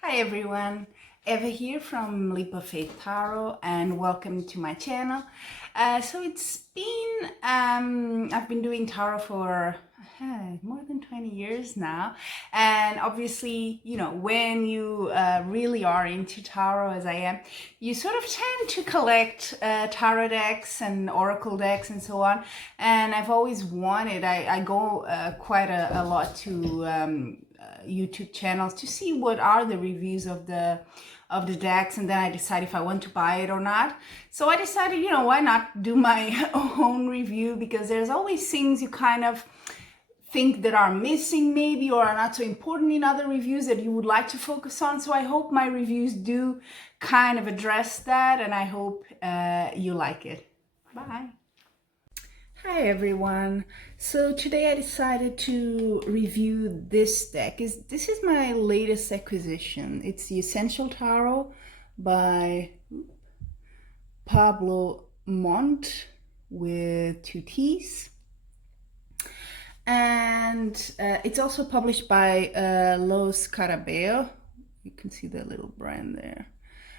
Hi everyone, Eva here from Leap of Faith Tarot and welcome to my channel. I've been doing tarot for more than 20 years now, and obviously, when you really are into tarot as I am, you sort of tend to collect tarot decks and oracle decks and so on, and I've always wanted, I go quite a lot to YouTube channels to see what are the reviews of the decks, and then I decide if I want to buy it or not. So I decided, why not do my own review, because there's always things you kind of think that are missing maybe, or are not so important in other reviews that you would like to focus on. So I hope my reviews do kind of address that, and I hope you like it. Bye. Hi everyone. So today I decided to review this deck. This is my latest acquisition. It's the Essential Tarot by Pablo Montt with 2 T's. And it's also published by Los Carabeo. You can see the little brand there.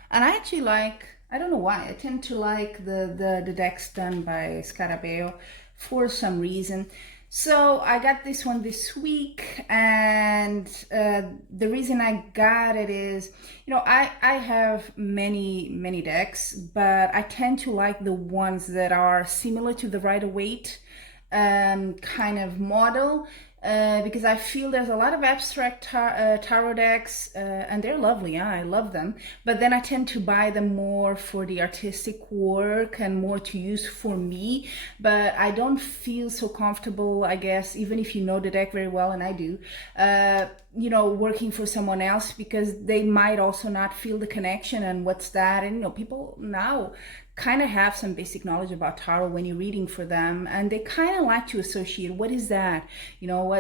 And I actually I don't know why, I tend to like the decks done by Scarabeo for some reason. So I got this one this week, and the reason I got it is, I have many decks, but I tend to like the ones that are similar to the Rider-Waite kind of model, because I feel there's a lot of abstract tarot decks, and they're lovely. Yeah, I love them, but then I tend to buy them more for the artistic work and more to use for me, but I don't feel so comfortable, I guess, even if you know the deck very well, and I do, working for someone else, because they might also not feel the connection and what's that. And people now kind of have some basic knowledge about tarot when you're reading for them, and they kind of like to associate what is that,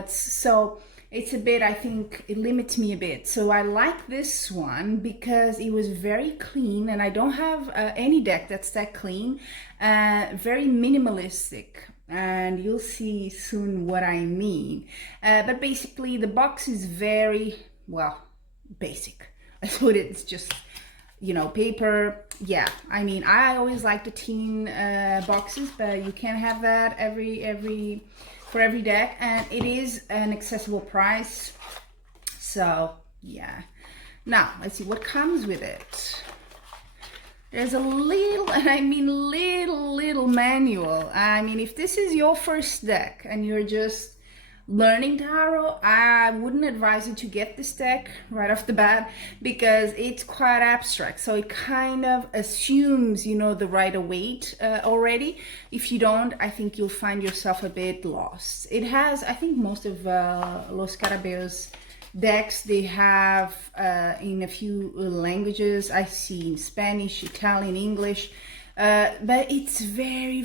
so it's a bit, I think it limits me a bit. So I like this one because it was very clean, and I don't have any deck that's that clean, very minimalistic, and you'll see soon what I mean. But basically the box is very, well, basic. That's what it's just, paper. Yeah, I mean, I always like the teen boxes, but you can't have that for every deck, and it is an accessible price. So yeah, now let's see what comes with it. There's a little, and I mean little manual. I mean, if this is your first deck and you're just learning tarot, I wouldn't advise you to get this deck right off the bat, because it's quite abstract. So it kind of assumes the Rider-Waite already. If you don't, I think you'll find yourself a bit lost. It has, I think most of Los Carabeo's decks, they have in a few languages. I see in Spanish, Italian, English, but it's very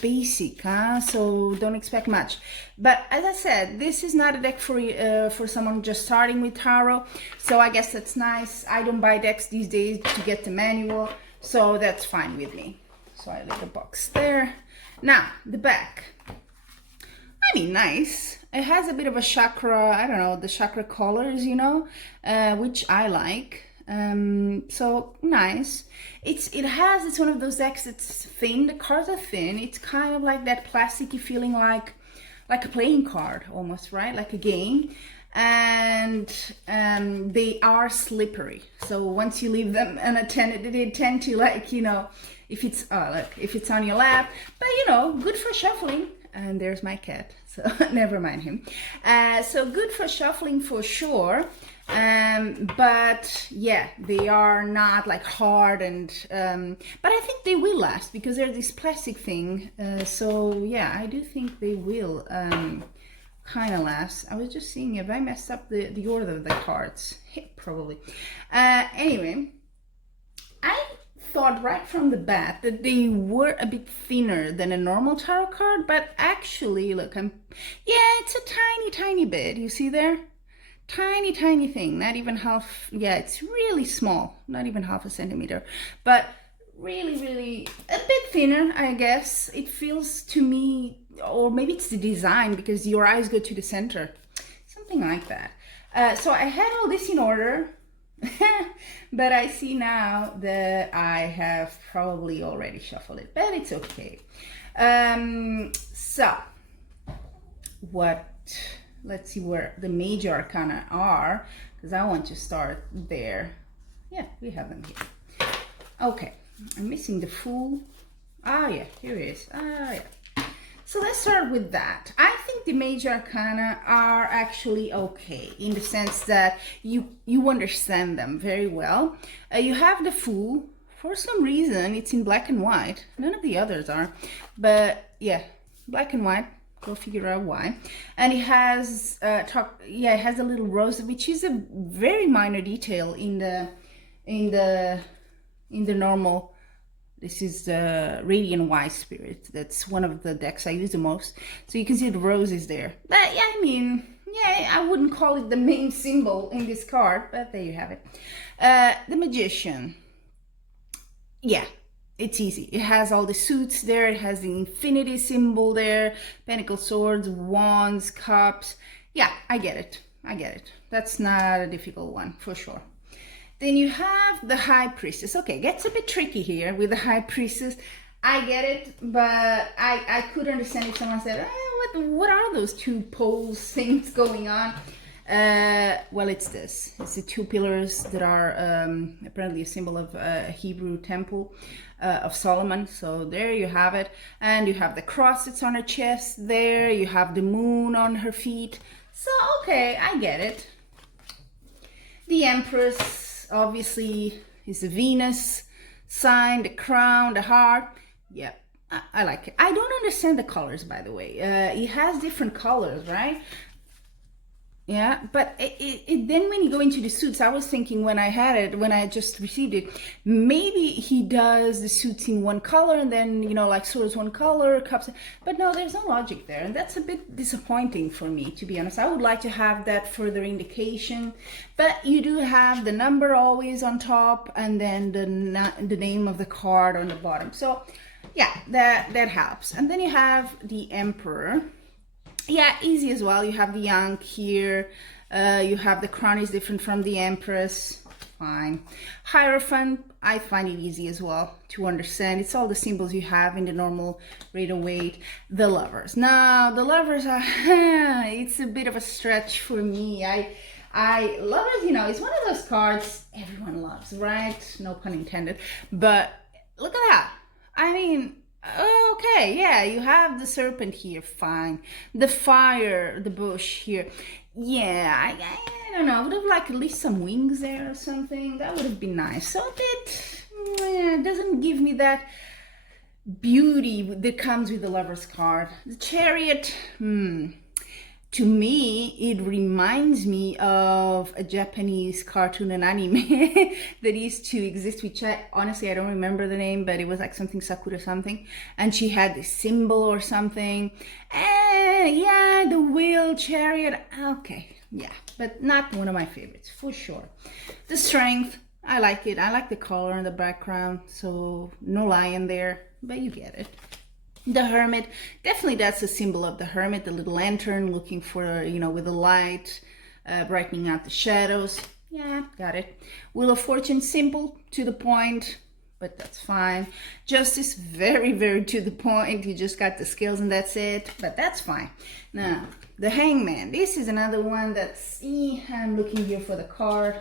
basic, so don't expect much. But as I said, this is not a deck for someone just starting with tarot, so I guess that's nice. I don't buy decks these days to get the manual, so that's fine with me. So I leave the box there. Now the back, I mean, nice. It has a bit of a chakra, I don't know, the chakra colors, which I like. So nice. It's one of those decks that's thin. The cards are thin. It's kind of like that plasticky feeling, like a playing card almost, right? Like a game. And they are slippery. So once you leave them unattended, they tend to, if it's on your lap, but good for shuffling. And there's my cat, so never mind him. So good for shuffling for sure. But yeah, they are not like hard, and but I think they will last because they're this plastic thing. So yeah, I do think they will kind of last. I was just seeing if I messed up the order of the cards. Probably. Anyway, I thought right from the bat that they were a bit thinner than a normal tarot card, but actually, look, it's a tiny bit. You see there? Tiny thing, not even half. Yeah, it's really small, not even half a centimeter, but really a bit thinner, I guess. It feels to me, or maybe it's the design, because your eyes go to the center, something like that. So I had all this in order. But I see now that I have probably already shuffled it, but it's okay. So what, let's see where the major arcana are, because I want to start there. Yeah, we have them here. Okay, I'm missing the Fool. Ah, yeah, here it is. Ah, yeah. So let's start with that. I think the major arcana are actually okay in the sense that you understand them very well. You have the Fool. For some reason, it's in black and white. None of the others are, but yeah, black and white. Go figure out why. And it has it has a little rose, which is a very minor detail in the normal. This is the Radiant White Spirit. That's one of the decks I use the most. So you can see the rose is there. But yeah, I mean, yeah, I wouldn't call it the main symbol in this card, but there you have it. The Magician. Yeah, it's easy. It has all the suits there. It has the infinity symbol there. Pentacle, swords, wands, cups. Yeah, I get it. I get it. That's not a difficult one, for sure. Then you have the High Priestess. Okay, gets a bit tricky here with the High Priestess. I get it, but I could understand if someone said, what are those two poles things going on? Well, it's this. It's the two pillars that are apparently a symbol of a Hebrew temple of Solomon. So there you have it. And you have the cross that's on her chest there. You have the moon on her feet. So, okay, I get it. The Empress obviously is the Venus sign, the crown, the heart. Yeah, I like it. I don't understand the colors, by the way. It has different colors, right? Yeah, but then when you go into the suits, I was thinking when I just received it, maybe he does the suits in one color and then, you know, like swords one color, cups, but no, there's no logic there. And that's a bit disappointing for me, to be honest. I would like to have that further indication, but you do have the number always on top and then the name of the card on the bottom. So yeah, that helps. And then you have the Emperor. Yeah, easy as well. You have the Ankh here. You have the crown is different from the Empress. Fine. Hierophant, I find it easy as well to understand. It's all the symbols you have in the normal Rider-Waite. The Lovers. Now, the Lovers are, it's a bit of a stretch for me. Lovers, you know, it's one of those cards everyone loves, right? No pun intended. But look at that. I mean, okay, yeah, you have the serpent here, fine. The fire, the bush here. Yeah, I don't know, I would have liked at least some wings there or something. That would have been nice. So a bit, doesn't give me that beauty that comes with the Lover's card. The Chariot, to me, it reminds me of a Japanese cartoon and anime that used to exist, which honestly, I don't remember the name, but it was like something Sakura something. And she had this symbol or something. And yeah, the wheel, chariot, okay, yeah, but not one of my favorites, for sure. The Strength, I like it. I like the color in the background, so no lion there, but you get it. The Hermit, definitely that's a symbol of the Hermit, the little lantern looking for, you know, with the light, brightening out the shadows. Yeah, got it. Wheel of Fortune, simple, to the point, but that's fine. Justice, very, very to the point. You just got the scales and that's it, but that's fine. Now, the Hangman. This is another one that's, I'm looking here for the card,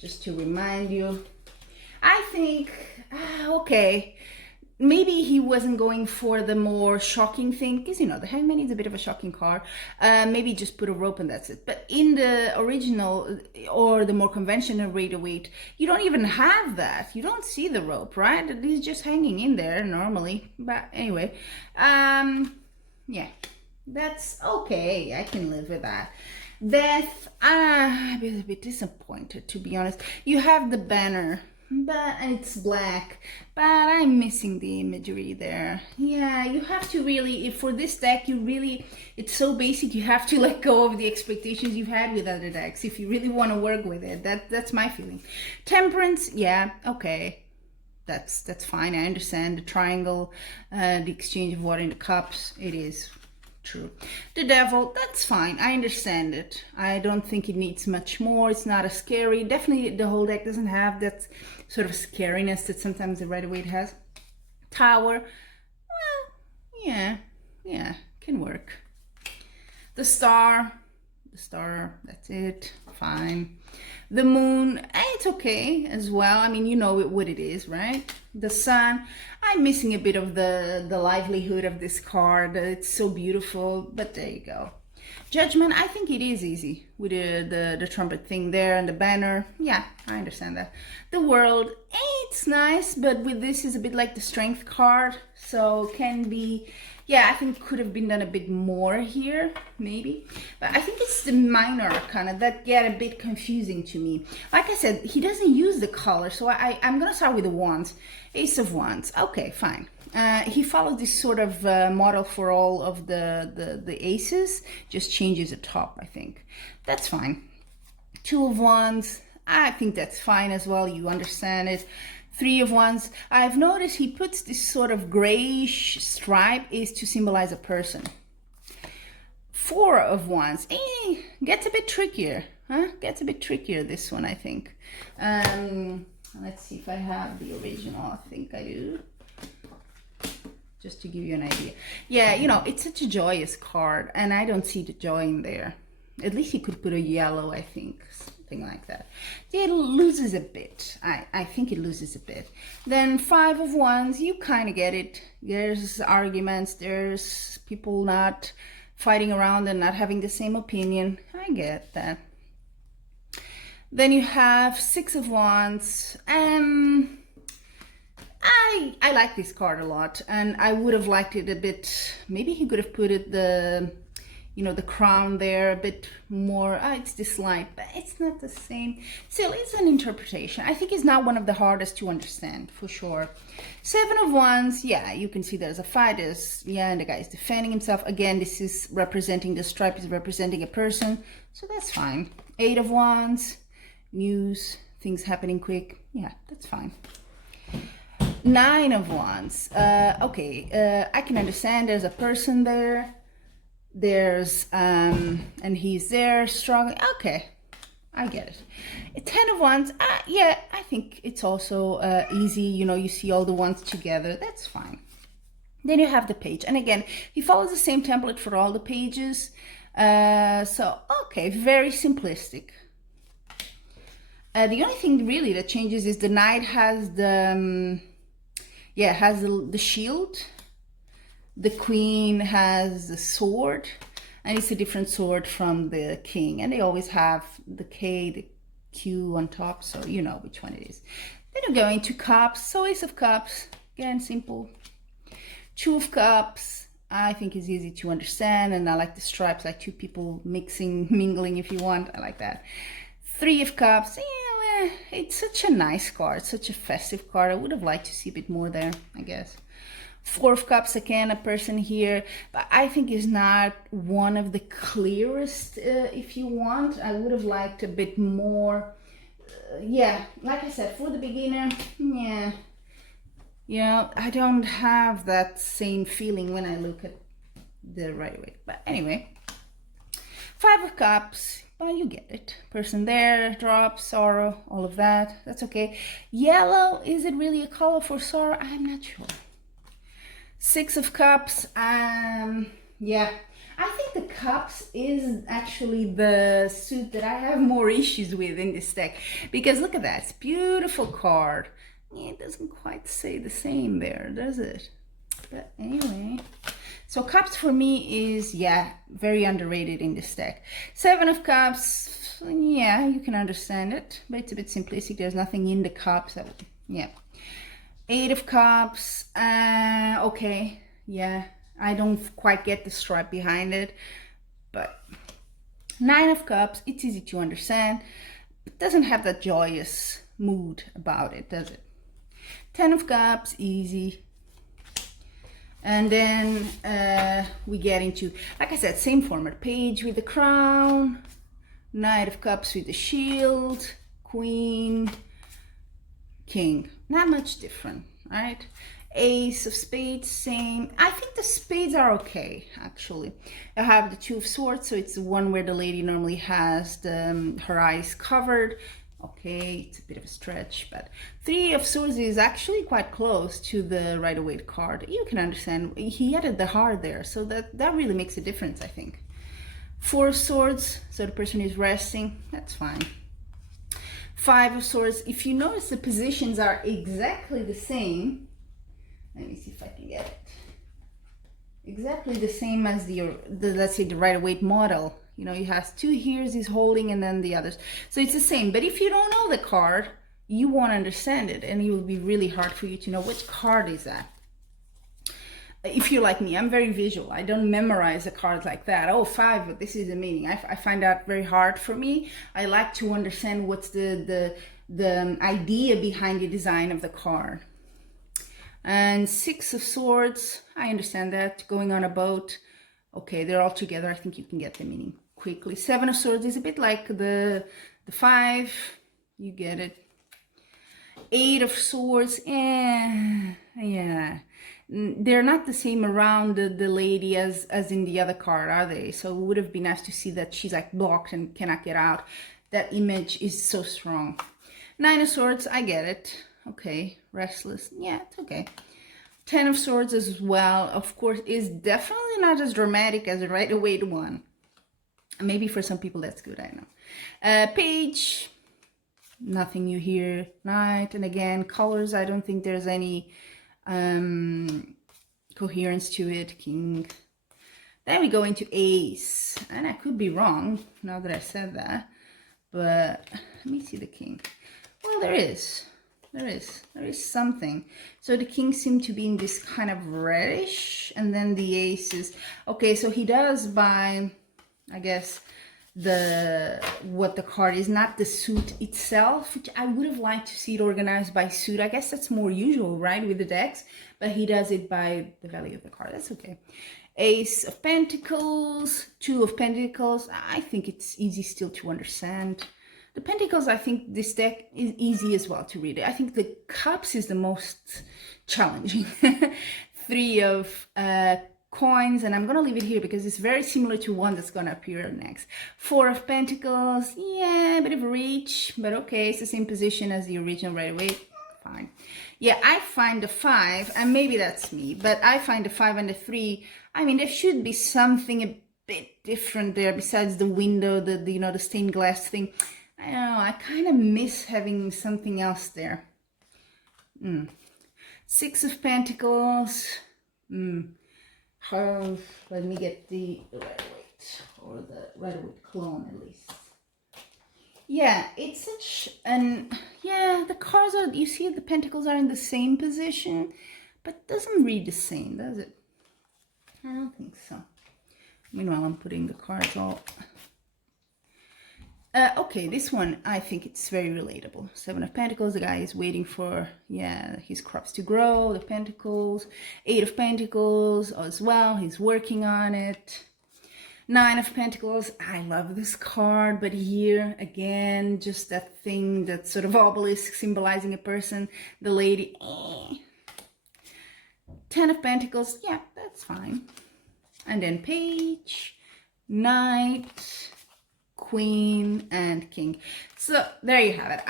just to remind you. I think, okay, maybe he wasn't going for the more shocking thing, because, you know, the Hangman is a bit of a shocking card. Maybe just put a rope and that's it. But in the original or the more conventional Rider-Waite, you don't even have that. You don't see the rope, right? It's just hanging in there normally. But anyway, yeah, that's okay. I can live with that. Death, I'm a bit disappointed, to be honest. You have the banner, but it's black, but I'm missing the imagery there. Yeah, you have to really, for this deck, it's so basic, you have to let go of the expectations you've had with other decks if you really want to work with it. That's my feeling. Temperance, yeah, okay, that's fine. I understand the triangle, the exchange of water in the cups, it is true. The devil, that's fine. I understand it. I don't think it needs much more. It's not as scary. Definitely the whole deck doesn't have that sort of scariness that sometimes the Rider-Waite has. Tower, well, yeah, can work. The star, that's it, fine. The moon, it's okay as well. I mean, you know what it is, right? The sun, I'm missing a bit of the livelihood of this card. It's so beautiful, but there you go. Judgment, I think it is easy with the trumpet thing there and the banner. Yeah, I understand that. The world, it's nice, but with this is a bit like the strength card, so can be, yeah, I think could have been done a bit more here, maybe. But I think it's the minor arcana that get a bit confusing to me. Like I said, he doesn't use the color, so I'm gonna start with the wands. Ace of Wands, okay, fine. He follows this sort of model for all of the aces, just changes the top, I think. That's fine. Two of Wands, I think that's fine as well, you understand it. Three of Wands, I've noticed he puts this sort of grayish stripe is to symbolize a person. Four of Wands, gets a bit trickier, huh? Gets a bit trickier, this one, I think. Let's see if I have the original, I think I do. Just to give you an idea. Yeah, you know, it's such a joyous card, and I don't see the joy in there. At least you could put a yellow, I think, something like that. It loses a bit. I think it loses a bit. Then Five of Wands, you kind of get it. There's arguments, there's people not fighting around and not having the same opinion. I get that. Then you have Six of Wands. I like this card a lot, and I would have liked it a bit. Maybe he could have put it the crown there a bit more. It's this light, but it's not the same. Still, it's an interpretation. I think it's not one of the hardest to understand, for sure. Seven of Wands, yeah, you can see there's a fight. And the guy is defending himself. Again, this is representing, the stripe is representing a person, so that's fine. Eight of Wands, news, things happening quick. Yeah, that's fine. Nine of Wands, okay, I can understand there's a person there, there's, and he's there struggling, okay, I get it. Ten of Wands, yeah, I think it's also easy, you know, you see all the wands together, that's fine. Then you have the page, and again, he follows the same template for all the pages, so, okay, very simplistic. The only thing really that changes is the knight has the... has the shield, the queen has the sword, and it's a different sword from the king, and they always have the K, the Q on top, so you know which one it is. Then you go into cups, so Ace of Cups, again, simple. Two of Cups, I think is easy to understand, and I like the stripes, like two people mingling if you want, I like that. Three of Cups, it's such a nice card, such a festive card. I would have liked to see a bit more there, I guess. Four of Cups, again, a person here, but I think is not one of the clearest, if you want. I would have liked a bit more, yeah, like I said, for the beginner, yeah. You know, I don't have that same feeling when I look at the Rider-Waite, but anyway. Five of Cups, well, you get it. Person there, drop, sorrow, all of that. That's okay. Yellow, is it really a color for sorrow? I'm not sure. Six of Cups, yeah. I think the Cups is actually the suit that I have more issues with in this deck. Because look at that, it's a beautiful card. Yeah, it doesn't quite say the same there, does it? But anyway... So Cups for me is, yeah, very underrated in this deck. Seven of Cups, yeah, you can understand it, but it's a bit simplistic. There's nothing in the cups. Yeah. Eight of Cups, okay, yeah. I don't quite get the stripe behind it, but Nine of Cups, it's easy to understand. It doesn't have that joyous mood about it, does it? Ten of Cups, easy. And then we get into, like I said, same format. Page with the crown, Knight of Cups with the shield, Queen, King. Not much different, right? Ace of spades, same. I think the spades are okay, actually. I have the two of swords, so it's the one where the lady normally has her eyes covered. Okay, it's a bit of a stretch, but three of swords is actually quite close to the Rider-Waite card. You can understand, he added the heart there, so that really makes a difference, I think. Four of swords, so the person is resting, that's fine. Five of swords, if you notice the positions are exactly the same. Let me see if I can get it. Exactly the same as the let's say the Rider-Waite model. You know, he has two here, he's holding, and then the others. So it's the same. But if you don't know the card, you won't understand it, and it will be really hard for you to know which card is that. If you're like me, I'm very visual. I don't memorize a card like that. Oh, five, but this is the meaning. I find that very hard for me. I like to understand what's the idea behind the design of the card. And six of swords, I understand that, going on a boat. Okay, they're all together. I think you can get the meaning quickly. Seven of swords is a bit like the five. You get it. Eight of swords, yeah. They're not the same around the lady as in the other card, are they? So it would have been nice to see that she's like blocked and cannot get out. That image is so strong. Nine of swords, I get it. Okay, restless, yeah, it's okay. Ten of swords as well, of course, is definitely not as dramatic as the Rider-Waite one. Maybe for some people that's good, I know. Page, nothing new here. Knight, and again, colors, I don't think there's any coherence to it. King. Then we go into ace, and I could be wrong now that I said that, but let me see the king. Well, there is something. So the king seemed to be in this kind of reddish, and then the ace is okay. So he does buy, I guess, what the card is, not the suit itself, which I would have liked to see it organized by suit. I guess that's more usual, right, with the decks, but he does it by the value of the card. That's okay. Ace of Pentacles, Two of Pentacles. I think it's easy still to understand. The Pentacles, I think this deck is easy as well to read. I think the Cups is the most challenging. Three of coins, and I'm going to leave it here because it's very similar to one that's going to appear next. Four of Pentacles, yeah, a bit of a reach, but okay, it's the same position as the original Rider-Waite. Fine. Yeah, I find the five, and maybe that's me, but I find the five and the three, I mean, there should be something a bit different there besides the window, the stained glass thing. I don't know, I kind of miss having something else there. Six of Pentacles. Let me get the Rider-Waite, or the Rider-Waite clone at least. Yeah, it's such an, yeah, the cards are, you see the Pentacles are in the same position, but it doesn't read the same, does it? I don't think so. Meanwhile, I'm putting the cards all... okay, this one, I think it's very relatable. Seven of Pentacles, the guy is waiting for, yeah, his crops to grow, the Pentacles. Eight of Pentacles as well, he's working on it. Nine of Pentacles, I love this card, but here, again, just that thing, that sort of obelisk symbolizing a person, the lady, Ten of Pentacles, yeah, that's fine. And then Page, Knight, Queen, and King. So there you have it.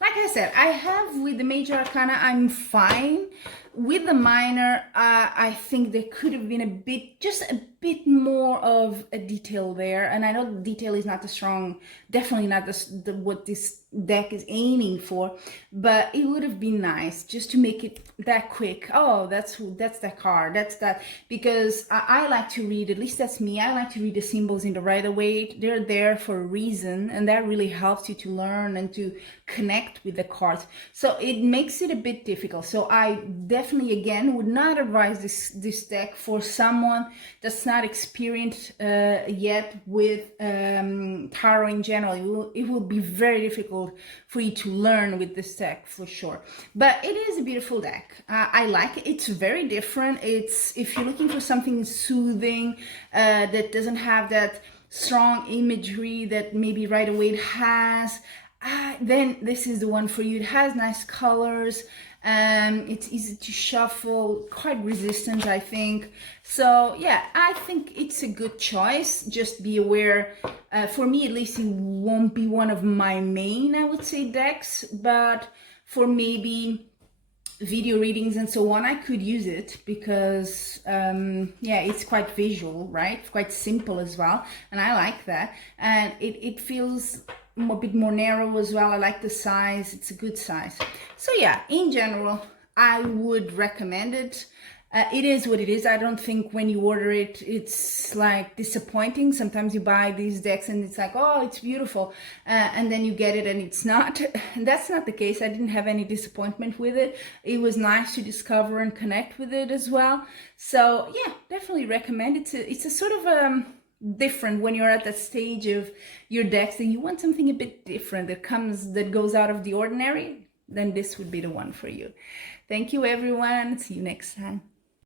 Like I said, I have with the major arcana, I'm fine. With the minor, I think there could have been just a bit more of a detail there. And I know detail is not the strong, definitely not what this deck is aiming for, but it would have been nice just to make it that quick. Oh, that's that card, that's that, because I like to read, at least that's me, I like to read the symbols in the Rider-Waite. They're there for a reason, and that really helps you to learn and to connect with the cards. So it makes it a bit difficult. So I definitely, again, would not advise this deck for someone that's not experienced yet with tarot in general. It will be very difficult for you to learn with this deck for sure, but it is a beautiful deck. I like it. It's very different. It's, if you're looking for something soothing that doesn't have that strong imagery that maybe Rider-Waite has, then this is the one for you. It has nice colors, it's easy to shuffle, quite resistant, I think. So yeah, I think it's a good choice. Just be aware, for me at least, it won't be one of my main, I would say, decks, but for maybe video readings and so on, I could use it because yeah, it's quite visual, right? Quite simple as well, and I like that. And it feels a bit more narrow as well. I like the size, it's a good size. So yeah, in general, I would recommend it. It is what it is. I don't think when you order it, it's like disappointing. Sometimes you buy these decks and it's like, oh, it's beautiful. And then you get it and it's not. And that's not the case. I didn't have any disappointment with it. It was nice to discover and connect with it as well. So yeah, definitely recommend it. It's a sort of different when you're at that stage of your decks and you want something a bit different that goes out of the ordinary, then this would be the one for you. Thank you, everyone. See you next time.